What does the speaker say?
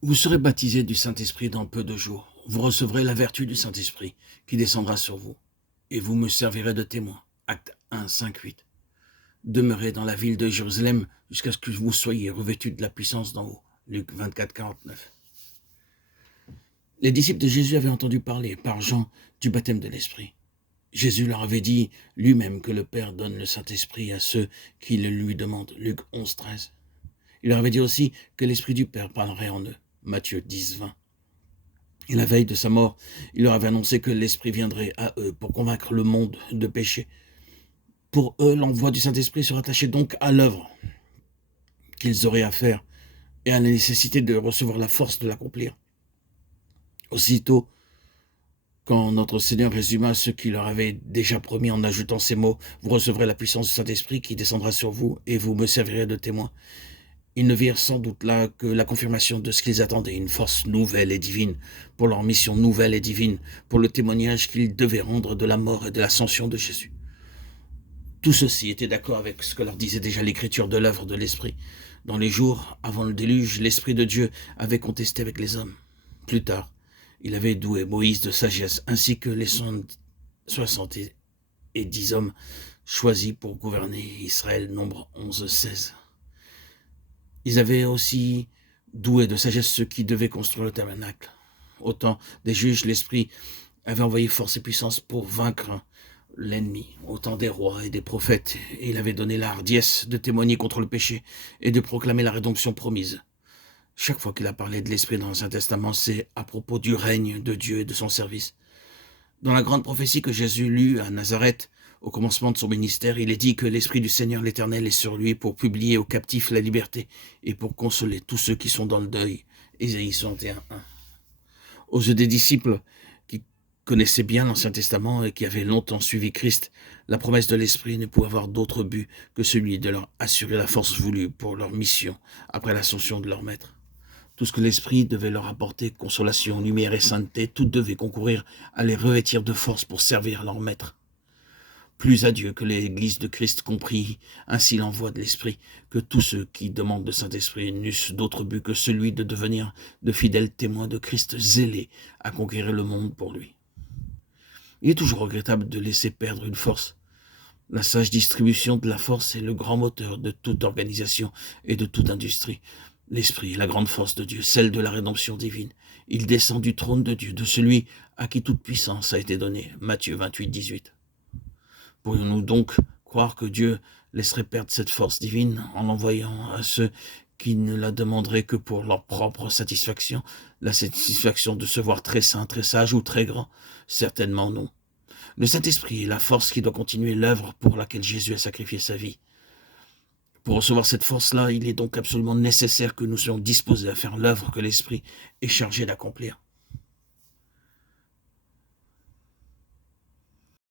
Vous serez baptisés du Saint-Esprit dans peu de jours. Vous recevrez la vertu du Saint-Esprit qui descendra sur vous. Et vous me servirez de témoin. Acte 1, 5, 8. Demeurez dans la ville de Jérusalem jusqu'à ce que vous soyez revêtus de la puissance d'en haut. Luc 24, 49. Les disciples de Jésus avaient entendu parler par Jean du baptême de l'Esprit. Jésus leur avait dit lui-même que le Père donne le Saint-Esprit à ceux qui le lui demandent. Luc 11, 13. Il leur avait dit aussi que l'Esprit du Père parlerait en eux. Matthieu 10, 20. Et la veille de sa mort, il leur avait annoncé que l'Esprit viendrait à eux pour convaincre le monde de péché. Pour eux, l'envoi du Saint-Esprit se rattachait donc à l'œuvre qu'ils auraient à faire et à la nécessité de recevoir la force de l'accomplir. Aussitôt, quand notre Seigneur résuma ce qu'il leur avait déjà promis en ajoutant ces mots, « Vous recevrez la puissance du Saint-Esprit qui descendra sur vous et vous me servirez de témoin », ils ne virent sans doute là que la confirmation de ce qu'ils attendaient, une force nouvelle et divine, pour leur mission nouvelle et divine, pour le témoignage qu'ils devaient rendre de la mort et de l'ascension de Jésus. Tout ceci était d'accord avec ce que leur disait déjà l'écriture de l'œuvre de l'Esprit. Dans les jours avant le déluge, l'Esprit de Dieu avait contesté avec les hommes. Plus tard, il avait doué Moïse de sagesse, ainsi que les 70 hommes choisis pour gouverner Israël, nombre 11-16. Ils avaient aussi doué de sagesse ceux qui devaient construire le tabernacle. Au temps des juges, l'Esprit avait envoyé force et puissance pour vaincre l'ennemi. Au temps des rois et des prophètes, il avait donné la hardiesse de témoigner contre le péché et de proclamer la rédemption promise. Chaque fois qu'il a parlé de l'Esprit dans l'Ancien Testament, c'est à propos du règne de Dieu et de son service. Dans la grande prophétie que Jésus lut à Nazareth, au commencement de son ministère, il est dit que l'Esprit du Seigneur l'Éternel est sur lui pour publier aux captifs la liberté et pour consoler tous ceux qui sont dans le deuil. Ésaïe 61, 1. Aux yeux des disciples qui connaissaient bien l'Ancien Testament et qui avaient longtemps suivi Christ, la promesse de l'Esprit ne pouvait avoir d'autre but que celui de leur assurer la force voulue pour leur mission après l'ascension de leur Maître. Tout ce que l'Esprit devait leur apporter, consolation, lumière et sainteté, tout devait concourir à les revêtir de force pour servir leur Maître. Plus à Dieu que l'Église de Christ comprit ainsi l'envoi de l'Esprit, que tous ceux qui demandent le Saint-Esprit n'eussent d'autre but que celui de devenir de fidèles témoins de Christ zélés à conquérir le monde pour lui. Il est toujours regrettable de laisser perdre une force. La sage distribution de la force est le grand moteur de toute organisation et de toute industrie. L'Esprit est la grande force de Dieu, celle de la rédemption divine. Il descend du trône de Dieu, de celui à qui toute puissance a été donnée. Matthieu 28, 18. Pourrions-nous donc croire que Dieu laisserait perdre cette force divine en l'envoyant à ceux qui ne la demanderaient que pour leur propre satisfaction, la satisfaction de se voir très saint, très sage ou très grand? Certainement non. Le Saint-Esprit est la force qui doit continuer l'œuvre pour laquelle Jésus a sacrifié sa vie. Pour recevoir cette force-là, il est donc absolument nécessaire que nous soyons disposés à faire l'œuvre que l'Esprit est chargé d'accomplir.